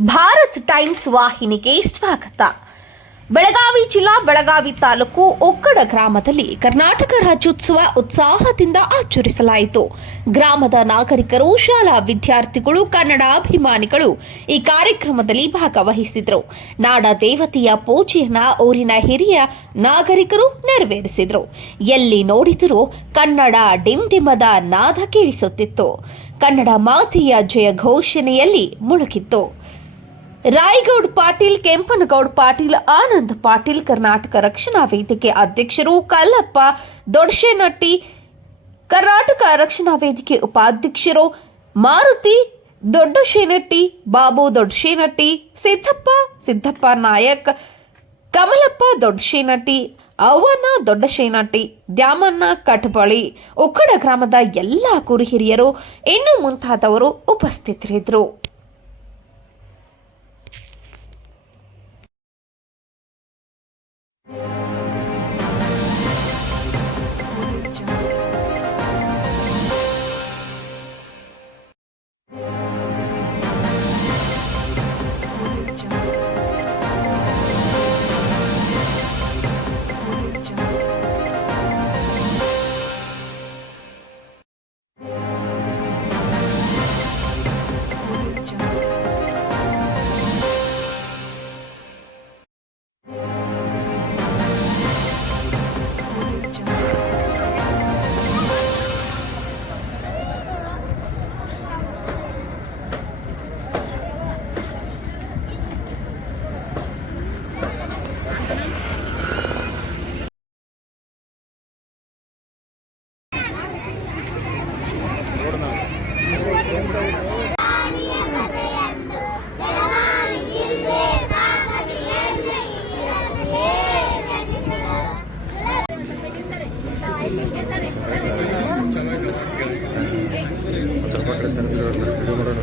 Bharat times ವಾಹಿನಿಗೆ ಸ್ವಾಗತ. ಬೆಳಗಾವಿ ಜಿಲ್ಲಾ ಬೆಳಗಾವಿ ತಾಲೂಕು ಒಕ್ಕಡ ಗ್ರಾಮದಲ್ಲಿ ಕರ್ನಾಟಕ ರಾಜ್ಯೋತ್ಸವ ಉತ್ಸಾಹದಿಂದ ಆಚರಿಸಲಾಯಿತು. ಗ್ರಾಮದ ನಾಗರಿಕರು, ಶಾಲಾ ವಿದ್ಯಾರ್ಥಿಗಳು, ಕನ್ನಡ ಅಭಿಮಾನಿಗಳು ಈ ಕಾರ್ಯಕ್ರಮದಲ್ಲಿ ಭಾಗವಹಿಸಿದರು. ನಾಡ ದೇವತೆಯ ಪೂಜೆಯನ್ನ ಊರಿನ ಹಿರಿಯ ನಾಗರಿಕರು ನೆರವೇರಿಸಿದರು. ಎಲ್ಲಿ ನೋಡಿದರೂ ಕನ್ನಡ ಡಿಂಡಿಮದ ನಾದ ಕೇಳಿಸುತ್ತಿತ್ತು. ಕನ್ನಡ ಮಾತೆಯ ಜಯ ಘೋಷಣೆಯಲ್ಲಿ ಮುಳುಗಿತ್ತು. ರಾಯಗೌಡ್ ಪಾಟೀಲ್, ಕೆಂಪನಗೌಡ್ ಪಾಟೀಲ್, ಆನಂದ್ ಪಾಟೀಲ್, ಕರ್ನಾಟಕ ರಕ್ಷಣಾ ವೇದಿಕೆ ಅಧ್ಯಕ್ಷರು ಕಲ್ಲಪ್ಪ ದೊಡ್ಶೆನಟ್ಟಿ ಕರ್ನಾಟಕ ರಕ್ಷಣಾ ವೇದಿಕೆ ಉಪಾಧ್ಯಕ್ಷರು ಮಾರುತಿ, ದೊಡ್ಡಶೇನಟ್ಟಿ, ಬಾಬು ದೊಡ್ಡಶೇನಟ್ಟಿ, ಸಿದ್ದಪ್ಪ ಸಿದ್ದಪ್ಪ ನಾಯಕ್, ಕಮಲಪ್ಪ ದೊಡ್ಡಶೇನಟ್ಟಿ ಅವ್ವನ ದೊಡ್ಡಶೇನಟ್ಟಿ, ದ್ಯಾಮಣ್ಣ ಕಟಬಳಿ ಉಕ್ಕಡ ಗ್ರಾಮದ ಎಲ್ಲ ಕುರುಹಿರಿಯರು ಇನ್ನು ಮುಂತಾದವರು ಉಪಸ್ಥಿತರಿದ್ದರು. അനുസരിച്ച്